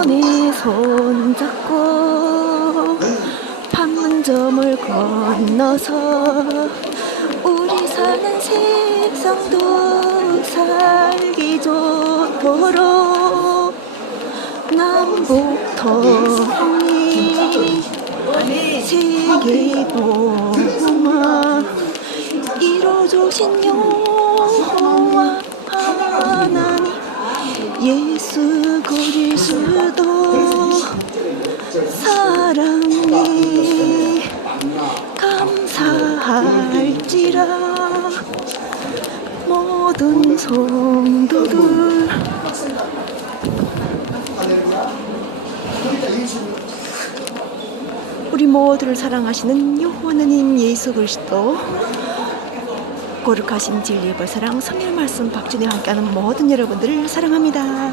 영혼의 손잡고 판문점을 건너서 우리 사는 세상도 살기 좋도록 남북 통일 세계복음화 이루어주신 여호와 하나님 예수 그리스도 사랑해 감사할지라 모든 성도들 우리 모두를 사랑하시는 여호와님 예수 그리스도 거룩하신 진리의 벌사랑 성령 말씀 박준희와 함께하는 모든 여러분들을 사랑합니다.